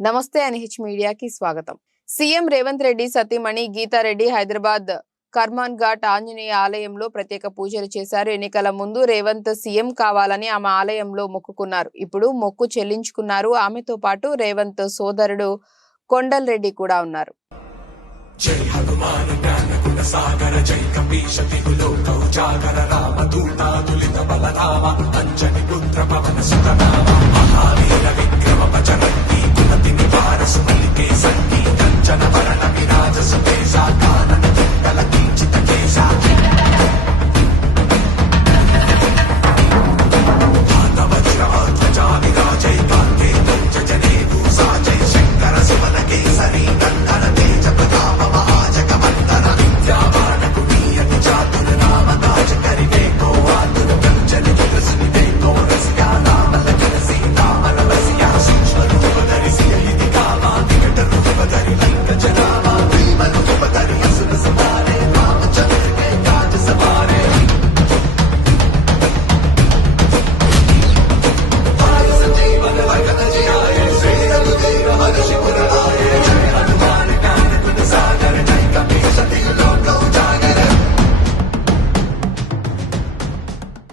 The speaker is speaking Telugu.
నమస్తే ఎన్హెచ్ మీడియాకి స్వాగతం. సీఎం రేవంత్ రెడ్డి సతీమణి గీతారెడ్డి హైదరాబాద్ కర్మాన్ ఘాట్ ఆంజనేయ ఆలయంలో ప్రత్యేక పూజలు చేశారు. ఎన్నికల ముందు రేవంత్ సీఎం కావాలని ఆమె ఆలయంలో మొక్కుకున్నారు. ఇప్పుడు మొక్కు చెల్లించుకున్నారు. ఆమెతో పాటు రేవంత్ సోదరుడు కొండల్ రెడ్డి కూడా ఉన్నారు. జై హనుమాన్ సాగర జై ఉజాగర రామ దూతాదులిత బలరామ అంజని పుత్ర పవన